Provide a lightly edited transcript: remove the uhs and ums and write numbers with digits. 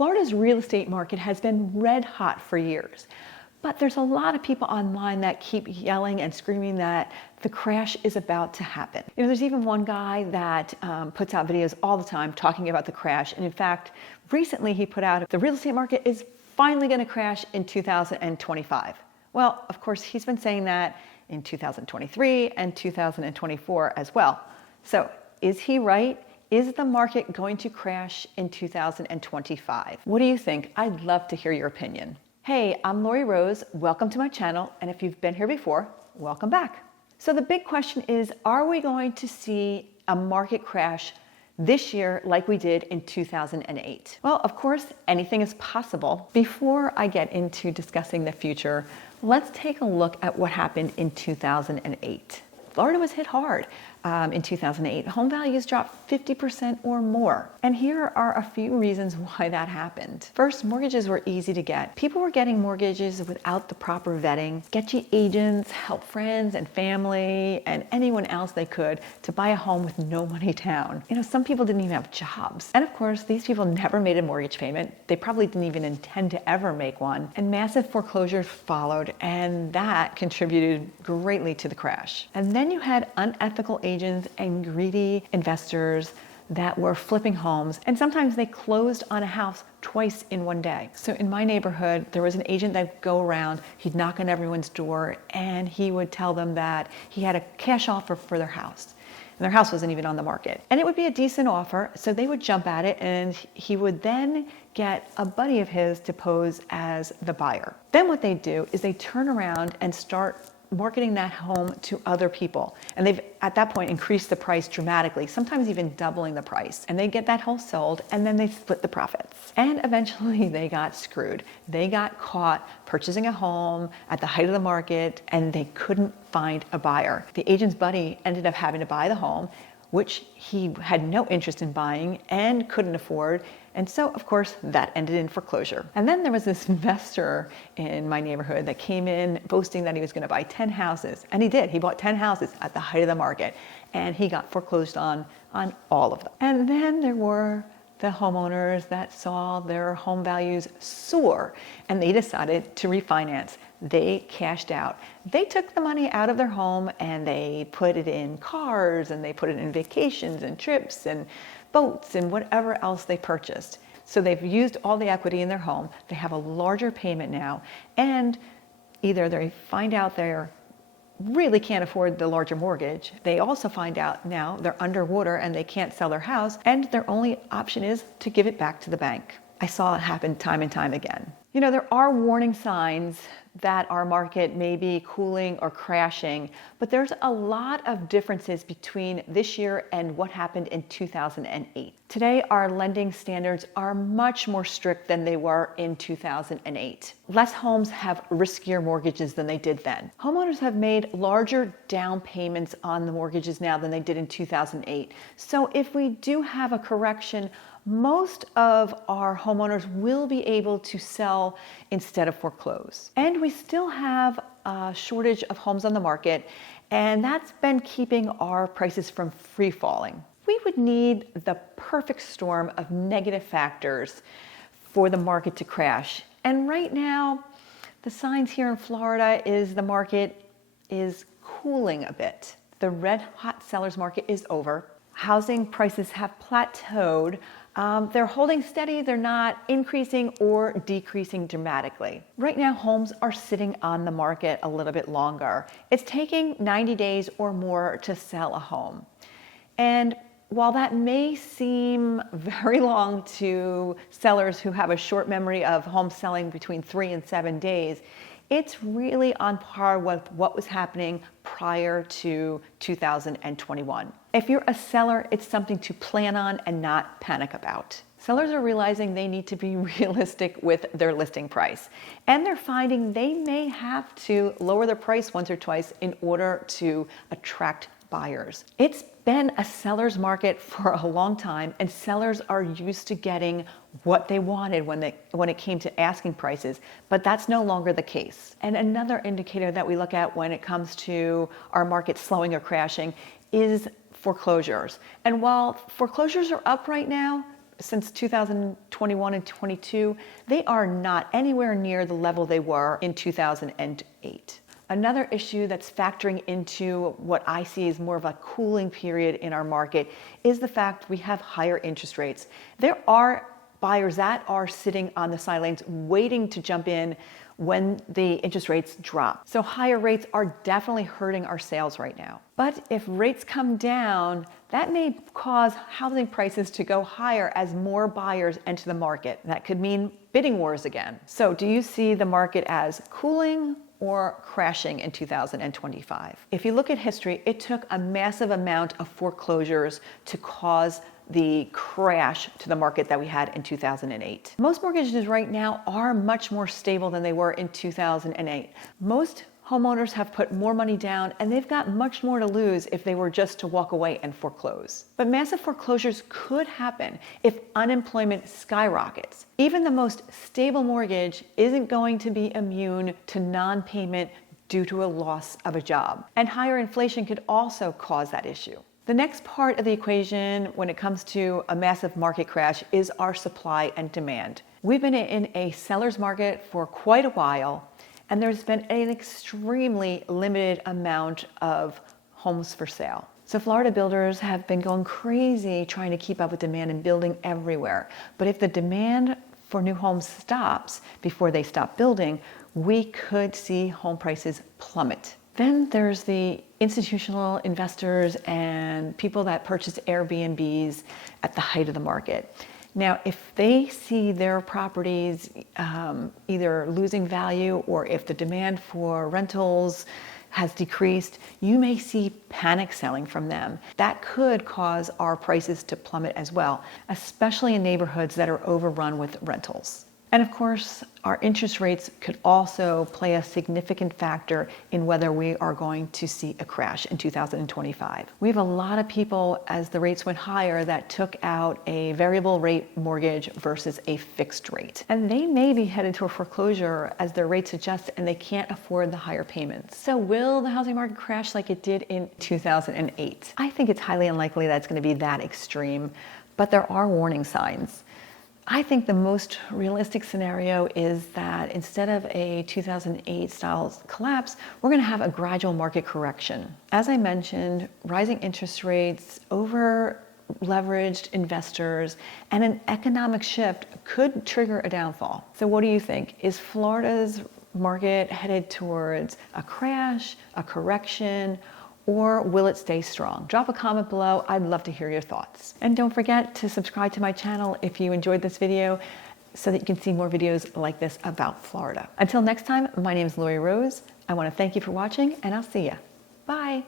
Florida's real estate market has been red hot for years, but there's a lot of people online that keep yelling and screaming that the crash is about to happen. There's even one guy that puts out videos all the time talking about the crash. And in fact, recently he put out, the real estate market is finally going to crash in 2025. Well, of course, he's been saying that in 2023 and 2024 as well. So is he right? Is the market going to crash in 2025? What do you think? I'd love to hear your opinion. Hey, I'm Laurie Rose. Welcome to my channel. And if you've been here before, welcome back. So the big question is, are we going to see a market crash this year like we did in 2008? Well, of course, anything is possible. Before I get into discussing the future, let's take a look at what happened in 2008. Florida was hit hard in 2008. Home values dropped 50% or more. And here are a few reasons why that happened. First, mortgages were easy to get. People were getting mortgages without the proper vetting. Sketchy agents helped friends and family and anyone else they could to buy a home with no money down. Some people didn't even have jobs. And of course, these people never made a mortgage payment. They probably didn't even intend to ever make one. And massive foreclosures followed, and that contributed greatly to the crash. And then you had unethical agents and greedy investors that were flipping homes, and sometimes they closed on a house twice in one day. So in my neighborhood, there was an agent that would go around, he'd knock on everyone's door, and he would tell them that he had a cash offer for their house. And their house wasn't even on the market. And it would be a decent offer, so they would jump at it, and he would then get a buddy of his to pose as the buyer. Then what they do is they turn around and start marketing that home to other people. And they've, at that point, increased the price dramatically, sometimes even doubling the price. And they get that home sold, and then they split the profits. And eventually they got screwed. They got caught purchasing a home at the height of the market, and they couldn't find a buyer. The agent's buddy ended up having to buy the home, which he had no interest in buying and couldn't afford. And so, of course, that ended in foreclosure. And then there was this investor in my neighborhood that came in boasting that he was going to buy 10 houses. And he did. He bought 10 houses at the height of the market. And he got foreclosed on all of them. And then there were the homeowners that saw their home values soar, and they decided to refinance. They cashed out. They took the money out of their home and they put it in cars, and they put it in vacations and trips and boats and whatever else they purchased. So they've used all the equity in their home. They have a larger payment now, and either they find out they're really can't afford the larger mortgage. They also find out now they're underwater and they can't sell their house, and their only option is to give it back to the bank. I saw it happen time and time again. There are warning signs that our market may be cooling or crashing, but there's a lot of differences between this year and what happened in 2008. Today, our lending standards are much more strict than they were in 2008. Less homes have riskier mortgages than they did then. Homeowners have made larger down payments on the mortgages now than they did in 2008. So if we do have a correction, most of our homeowners will be able to sell instead of foreclose. And we still have a shortage of homes on the market, and that's been keeping our prices from free falling. We would need the perfect storm of negative factors for the market to crash. And right now, the signs here in Florida is the market is cooling a bit. The red hot seller's market is over. Housing prices have plateaued. They're holding steady. They're not increasing or decreasing dramatically. Right now, homes are sitting on the market a little bit longer. It's taking 90 days or more to sell a home. And while that may seem very long to sellers who have a short memory of homes selling between 3 and 7 days, it's really on par with what was happening prior to 2021. If you're a seller, it's something to plan on and not panic about. Sellers are realizing they need to be realistic with their listing price, and they're finding they may have to lower their price once or twice in order to attract buyers. It's been a seller's market for a long time, and sellers are used to getting what they wanted when it came to asking prices, but that's no longer the case. And another indicator that we look at when it comes to our market slowing or crashing is foreclosures. And while foreclosures are up right now, since 2021 and 22, they are not anywhere near the level they were in 2008. Another issue that's factoring into what I see as more of a cooling period in our market is the fact we have higher interest rates. There are buyers that are sitting on the sidelines waiting to jump in when the interest rates drop. So higher rates are definitely hurting our sales right now. But if rates come down, that may cause housing prices to go higher as more buyers enter the market. That could mean bidding wars again. So do you see the market as cooling or crashing in 2025? If you look at history, it took a massive amount of foreclosures to cause the crash to the market that we had in 2008. Most mortgages right now are much more stable than they were in 2008. Most homeowners have put more money down and they've got much more to lose if they were just to walk away and foreclose. But massive foreclosures could happen if unemployment skyrockets. Even the most stable mortgage isn't going to be immune to non-payment due to a loss of a job. And higher inflation could also cause that issue. The next part of the equation when it comes to a massive market crash is our supply and demand. We've been in a seller's market for quite a while, and there's been an extremely limited amount of homes for sale. So Florida builders have been going crazy trying to keep up with demand and building everywhere. But if the demand for new homes stops before they stop building, we could see home prices plummet. Then there's the institutional investors and people that purchase Airbnbs at the height of the market. Now, if they see their properties either losing value or if the demand for rentals has decreased, you may see panic selling from them. That could cause our prices to plummet as well, especially in neighborhoods that are overrun with rentals. And of course, our interest rates could also play a significant factor in whether we are going to see a crash in 2025. We have a lot of people, as the rates went higher, that took out a variable rate mortgage versus a fixed rate. And they may be headed to a foreclosure as their rates adjust and they can't afford the higher payments. So will the housing market crash like it did in 2008? I think it's highly unlikely that it's going to be that extreme, but there are warning signs. I think the most realistic scenario is that instead of a 2008 style collapse, we're going to have a gradual market correction. As I mentioned, rising interest rates, over leveraged investors, and an economic shift could trigger a downfall. So what do you think? Is Florida's market headed towards a crash, a correction, or will it stay strong? Drop a comment below. I'd love to hear your thoughts. And don't forget to subscribe to my channel if you enjoyed this video so that you can see more videos like this about Florida. Until next time, my name is Laurie Rose. I want to thank you for watching and I'll see you. Bye.